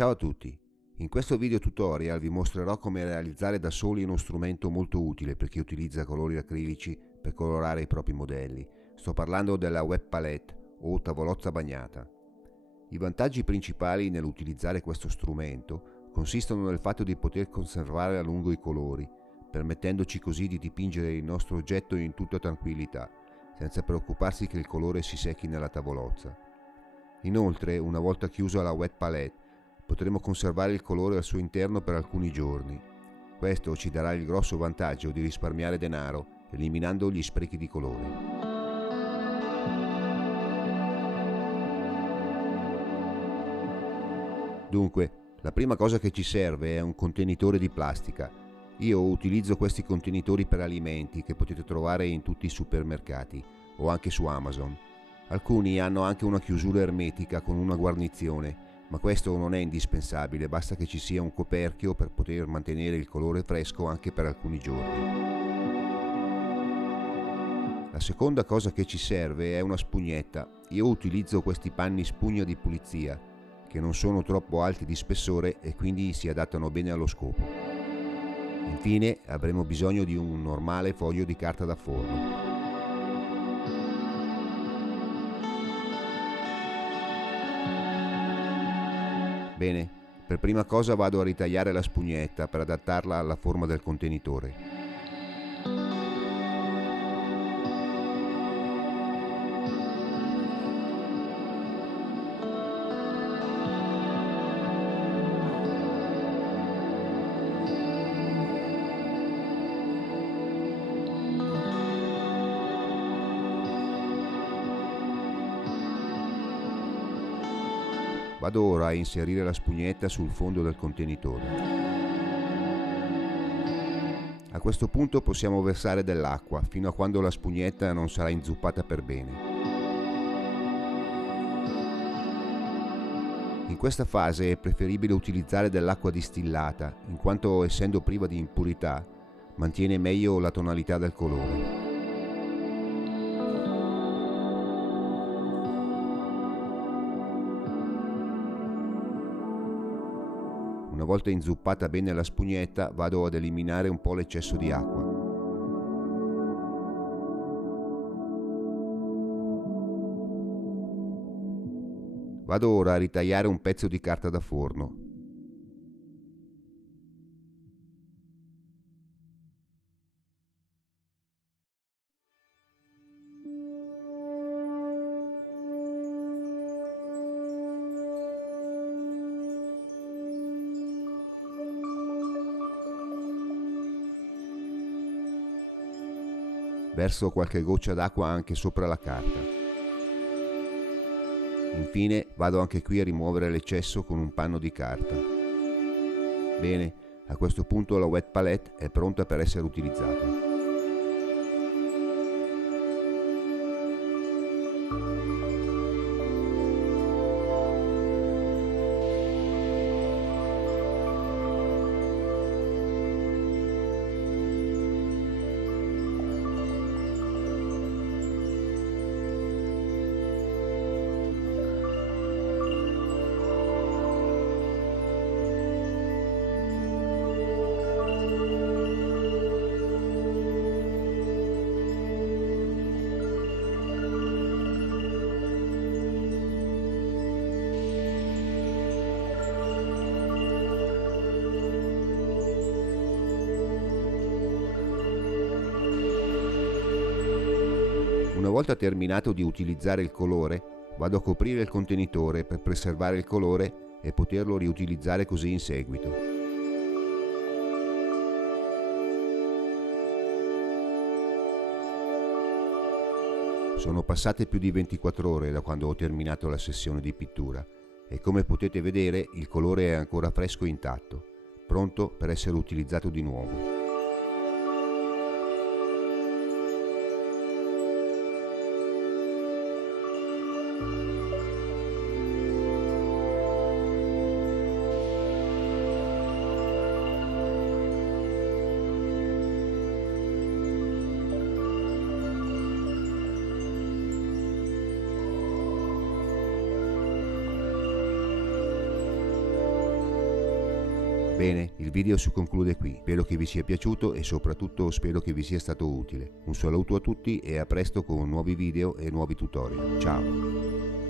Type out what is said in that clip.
Ciao a tutti, in questo video tutorial vi mostrerò come realizzare da soli uno strumento molto utile per chi utilizza colori acrilici per colorare i propri modelli. Sto parlando della Wet Palette o tavolozza bagnata. I vantaggi principali nell'utilizzare questo strumento consistono nel fatto di poter conservare a lungo i colori, permettendoci così di dipingere il nostro oggetto in tutta tranquillità, senza preoccuparsi che il colore si secchi nella tavolozza. Inoltre, una volta chiusa la Wet Palette, potremo conservare il colore al suo interno per alcuni giorni. Questo ci darà il grosso vantaggio di risparmiare denaro, eliminando gli sprechi di colore. Dunque, la prima cosa che ci serve è un contenitore di plastica. Io utilizzo questi contenitori per alimenti che potete trovare in tutti i supermercati o anche su Amazon. Alcuni hanno anche una chiusura ermetica con una guarnizione, ma questo non è indispensabile, basta che ci sia un coperchio per poter mantenere il colore fresco anche per alcuni giorni. La seconda cosa che ci serve è una spugnetta. Io utilizzo questi panni spugna di pulizia, che non sono troppo alti di spessore e quindi si adattano bene allo scopo. Infine avremo bisogno di un normale foglio di carta da forno. Bene, per prima cosa vado a ritagliare la spugnetta per adattarla alla forma del contenitore. Vado ora a inserire la spugnetta sul fondo del contenitore. A questo punto possiamo versare dell'acqua fino a quando la spugnetta non sarà inzuppata per bene. In questa fase è preferibile utilizzare dell'acqua distillata, in quanto essendo priva di impurità, mantiene meglio la tonalità del colore. Una volta inzuppata bene la spugnetta, vado ad eliminare un po' l'eccesso di acqua. Vado ora a ritagliare un pezzo di carta da forno. Verso qualche goccia d'acqua anche sopra la carta. Infine vado anche qui a rimuovere l'eccesso con un panno di carta. Bene, a questo punto la Wet Palette è pronta per essere utilizzata. Una volta terminato di utilizzare il colore, vado a coprire il contenitore per preservare il colore e poterlo riutilizzare così in seguito. Sono passate più di 24 ore da quando ho terminato la sessione di pittura e come potete vedere il colore è ancora fresco e intatto, pronto per essere utilizzato di nuovo. Bene, il video si conclude qui, spero che vi sia piaciuto e soprattutto spero che vi sia stato utile. Un saluto a tutti e a presto con nuovi video e nuovi tutorial. Ciao!